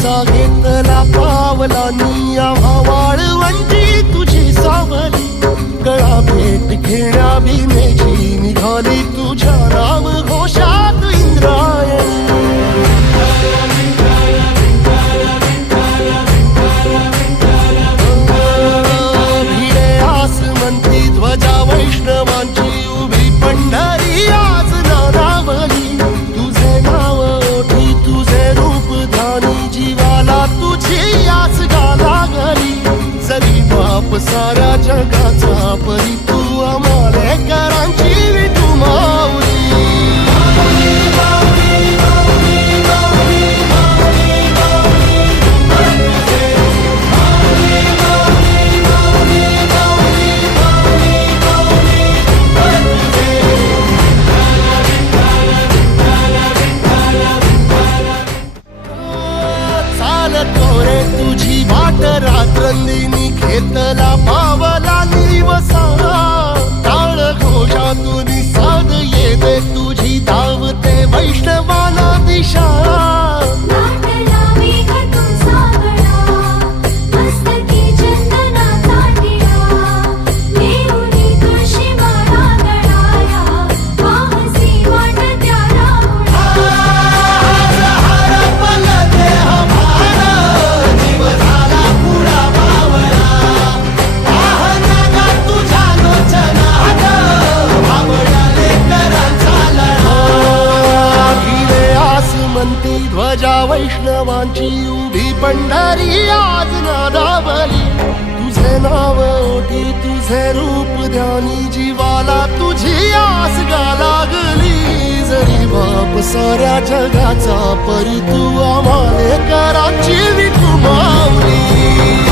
तुझा घेतला पावलांनी आम्हा वाळवंटी तुझी सावली गळा भेट घेण्या भीमेची निघाली तुझ्या नाम घोषात इंद्रायणी भिडे आसमंती ध्वजा वैष्णवांची उभी पंढरी आज नानावली तुझे नाव ओठी तुझे रूप ध्यानी जीवाला तुझी आस गा लागली जरी बाप साऱ्या जगाचा परी तू आमालेकरांची विठू माऊली तुझी वाट रात्रंदिनी घेतला पावला निवसा टाळ घोषातून साध येते तुझी धावते वैष्णवाला दिशा ध्वजा वैष्णवांची उभी पंढरी आज नादावली तुझे नाव ओठी तुझे रूप ध्यानी जीवाला तुझी आस गा लागली जरी बाप साऱ्या जगाचा परी तू आमालेकरांची विठू माऊली